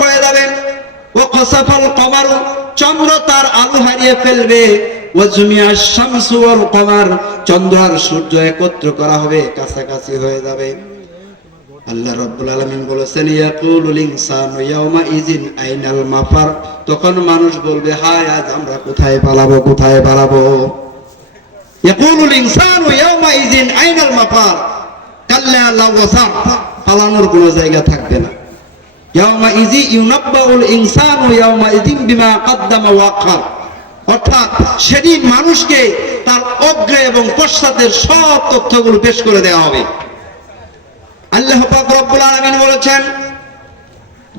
হয়ে যাবে। ওয়া খাসাফাল কমারু, চন্দ্র তার আলো হারিয়ে ফেলবে। ওয়া জুমিআশ শামসু ওয়াল কমার, চন্দ্র আর সূর্য একত্র করা হবে, কাছাকাছি হয়ে যাবে। আল্লাহ রাব্বুল আলামিন বলেছেন ইয়াকুলুল ইনসানু ইয়াওমা ইযিন আইনাল মাফার, তখন মানুষ বলবে হায় আজ আমরা কোথায় পালাবো, কোথায় পালাবো। ইয়াকুলুল ইনসানু ইয়াওমা ইযিন আইনাল মাফার, কাল্লা লা ওয়াসার, পালানোর কোনো জায়গা থাকবে না। ইয়াওমা ইযি ইউনাব্বাউল ইনসানু ইয়াওমা ইযিন বিমা কদ্দামা ওয়া আখার, অর্থাৎ সেদিন মানুষকে তার অগ্রে এবং পশ্চাতের সব তথ্যগুলো পেশ করে দেওয়া হবে। আল্লাহ পাক রব্বুল আলামিন বলেছেন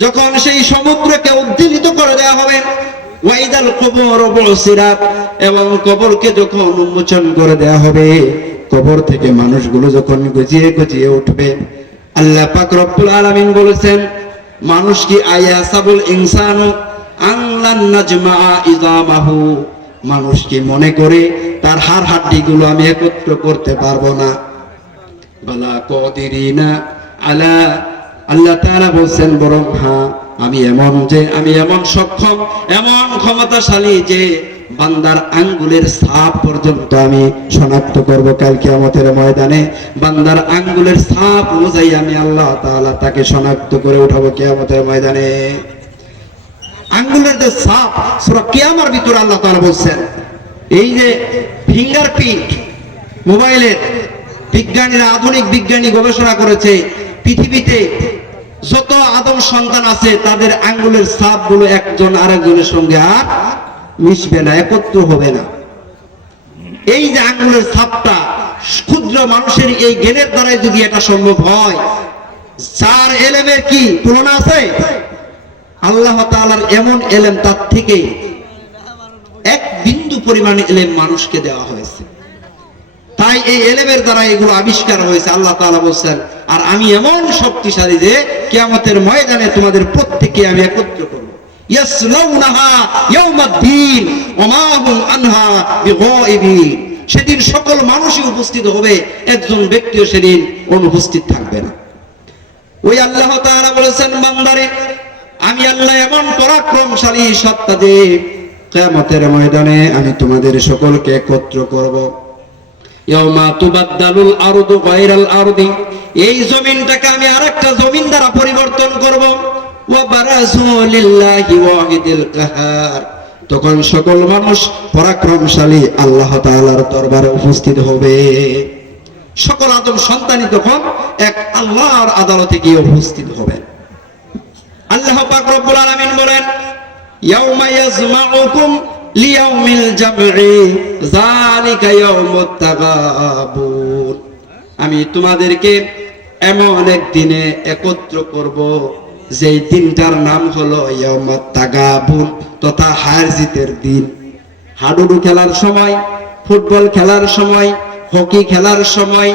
যখন সেই সমুদ্রকে উদ্দীলিত করে দেওয়া হবে, ওয়াইদাল কুবুর বুসিরাত, এবং কবরকে যখন উন্মোচন করে দেওয়া হবে, কবর থেকে মানুষগুলো যখন গজিয়ে গজিয়ে উঠবে, আল্লাহ পাক রব্বুল আলামিন বলেছেন মানুষ কি আয়াসাবুল ইনসানু আল্লান নাজমা ইজামাহু, মানুষ কি মনে করে তার হাড় হাড্ডিগুলো আমি একত্র করতে পারবো না। বালা কদিরিনা আলা, আল্লাহ তাআলা বলেন বরং হ্যাঁ আমি এমন সক্ষম, এমন ক্ষমতাশালী যে বান্দার আঙ্গুলের ছাপ পর্যন্ত আমি শনাক্ত করব। কাল কিয়ামতের ময়দানে বান্দার আঙ্গুলের ছাপ অনুযায়ী আমি আল্লাহ তাআলা তাকে শনাক্ত করে উঠাবো কিয়ামতের ময়দানে। আঙ্গুলের যে ছাপ সূরা কিয়ামার ভিতরে আল্লাহ তাআলা বলেন এই যে ফিঙ্গারপ্রিন্ট মোবাইলের, বিজ্ঞানীরা, আধুনিক বিজ্ঞানী গবেষণা করেছে পৃথিবীতে যত আদম সন্তান আছে তাদের আঙ্গুলের ছাপগুলো একজন আরেকজনের সঙ্গে আর মিশবে না, একত্র হবে না। এই যে আঙ্গুলের ছাপটা ক্ষুদ্র মানুষের এই জ্ঞানের দ্বারাই যদি এটা সম্ভব হয়, যার এলেমের কি তুলনা আছে? আল্লাহ তাআলার এমন এলেম, তার থেকে এক বিন্দু পরিমাণ এলেম মানুষকে দেওয়া হয়েছে। তাই এই এলেমের দ্বারা এগুলো আবিষ্কার হয়েছে। আল্লাহ তাআলা বলেন আর আমি এমন শক্তিশালী যে কিয়ামতের ময়দানে তোমাদের প্রত্যেককে আমি একত্র করব। ইয়াসলাউনাহা ইয়াউমাদ্দিন ওয়া মা হুম আনহা বিগাইবিন, সেদিন সকল মানুষই উপস্থিত হবে, একজন ব্যক্তিও সেদিন অনুপস্থিত থাকবে না। ওই আল্লাহ তাআলা বলেছেন বান্দারে আমি আল্লাহ এমন পরাক্রমশালী সত্তা যে কিয়ামতের ময়দানে আমি তোমাদের সকলকে একত্র করব। ইয়াউমা তুবাদদালুল আরদু গায়রাল আরদি, এই জমিনটাকে আমি আরেকটা জমিন দ্বারা পরিবর্তন করব। ওয়া বারাজু লিল্লাহি ওয়াহিদিল কাহার, তখন সকল মানুষ পরাক্রমশালী আল্লাহ তাআলার দরবারে উপস্থিত হবে। সকল আদম সন্তানই তখন এক আল্লাহর আদালতে গিয়ে উপস্থিত হবে। আল্লাহ পাক রব্বুল আলামিন বলেন ইয়াউমা ইয়াজমাউকুম লিয়াউমিল জামঈ যালিকা ইয়াউমুত তাগাবুন, আমি তোমাদেরকে এমন এক দিনে একত্র করব যেই দিনটার নাম হলো ইয়াউমুত তাগাবুন, তথা হার জিতের দিন। হাডুডু খেলার সময়, ফুটবল খেলার সময়, হকি খেলার সময়,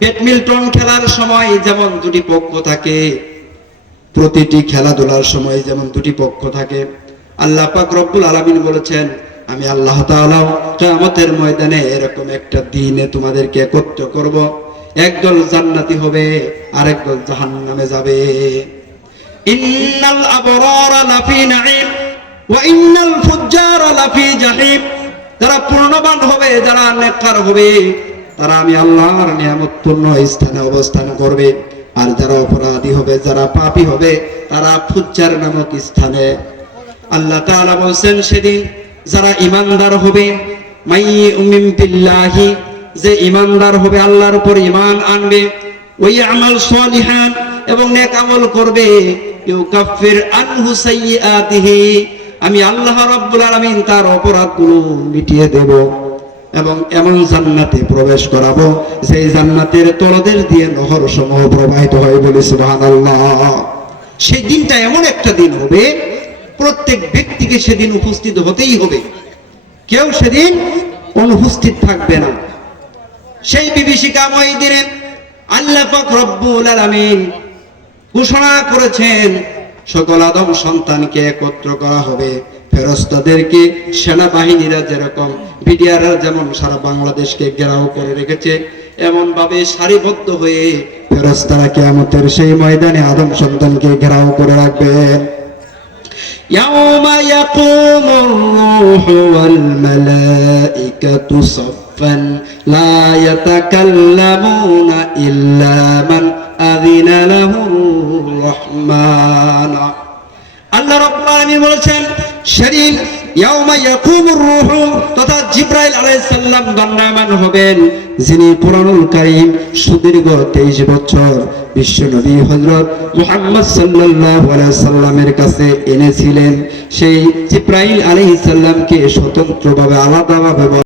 ব্যাডমিন্টন খেলার সময় যেমন দুটি পক্ষ থাকে, প্রতিটি খেলাধুলার সময় যেমন দুটি পক্ষ থাকে, আল্লাহ পাক রব্বুল আলামিন বলেছেন আমি আল্লাহ তাআলা কিয়ামতের ময়দানে এরকম একটা দিনে তোমাদেরকে একত্র করব। একদল জান্নাতি হবে, আরেকদল জাহান্নামে যাবে। ইন্নাল আবরারা লাফি নাঈম ওয়া ইন্নাল ফুজ্জারা লাফি জাহিম, যারা পূর্ণবান হবে, যারা নেককার হবে, তারা আমি আল্লাহর নিয়ামতপূর্ণ স্থানে অবস্থান করবে। আর যারা অপরাধী হবে, যারা পাপী হবে, তারা ফুজ্জার নামক স্থানে। আল্লাহ তাআলা বলেন সেদিন যারা ঈমানদার হবে, মাইয়ুমিন বিল্লাহি, যে ঈমানদার হবে, আল্লাহর উপর ঈমান আনবে, ওই আমাল সালিহান, এবং নেক আমল করবে, ইউকাফির আনহু সাইয়্যাতিহি, আমি আল্লাহ রাব্বুল আলামিন তার অপরাধগুলো মিটিয়ে দেব এবং এমন জান্নাতে প্রবেশ করাবো সেই জান্নাতের তলদেশ দিয়ে নহর সমূহ প্রবাহিত হয়। বলে সুবহানাল্লাহ। সেই দিনটা এমন একটা দিন হবে, প্রত্যেক ব্যক্তিকে সেদিন উপস্থিত হতেই হবে, কেউ সেদিন অনুপস্থিত থাকবে না। সেই বিভীষিকাময় দিনে আল্লাহ পাক রব্বুল আলামিন ঘোষণা করেছেন সকল আদম সন্তানকে একত্র করা হবে। ফেরেশতাদেরকে, সেনাবাহিনীরা যেরকম, বিডিআররা যেমন সারা বাংলাদেশকে ঘেরাও করে রেখেছে, এমন ভাবে সারিবদ্ধ হয়ে ফেরেশতারা কিয়ামতের সেই ময়দানে আদম সন্তানকে ঘেরাও করে রাখবেন। يوم يقوم الروح والملائكة صفا لا يتكلمون إلا من أذن له الرحمن আল্লাহ রাব্বুল আলামিন বলেছেন সেদিন ইয়াউমা ইয়াকুমুর রূহ তথা জিবরাইল আলাইহিস সালাম দণ্ডায়মান হবেন, যিনি কুরআনুল কারীম সুদীর্ঘ 23 বছর বিশ্ব নবী হযরত মুহাম্মদ সাল্লাল্লাহু আলাইহি সাল্লামের কাছে এনেছিলেন। সেই জিবরাইল আলাইহিস সালামকে স্বতন্ত্রভাবে আলাদাভাবে